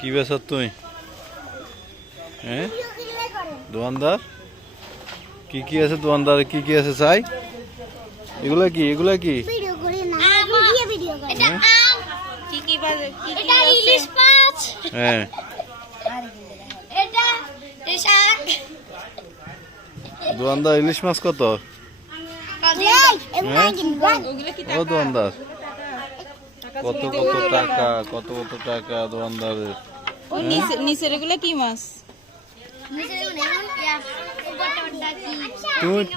কি বেচার তুই? হ্যাঁ দোকানদার, কি কি আছে দোকানদার? কি কি আছে চাই? এগুলা কি? এগুলা কি? হ্যাঁ দোকানদার ইলিশ মাছ কত? ও দোকানদার কত কত টাকা, কত কত টাকা দোকানদারের। নিচের এগুলো কি মাছ?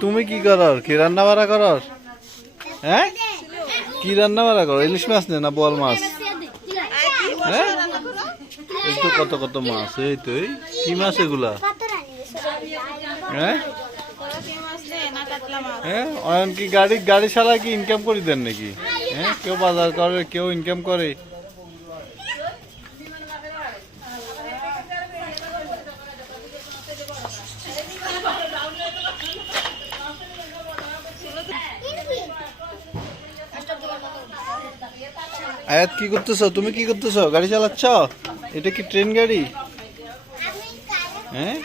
তুমি কি করার? কি রান্না বাড়া করার? হ্যাঁ কি রান্না বাড়া করো? ইলিশ মাছ নে না বোয়াল মাছ? হ্যাঁ এই তো কত কত মাছ। এই তো কি মাছ এগুলা? হ্যাঁ হ্যাঁ অয়ন কি গাড়ি গাড়ি চালায় কি ইনকাম করে দেন নাকি? হ্যাঁ কেউ বাজার করে, কেউ ইনকাম করে। আয়াত কি করতেছো? তুমি কি করতেছো? গাড়ি চালাচ্ছ? এটা কি ট্রেন গাড়ি? হ্যাঁ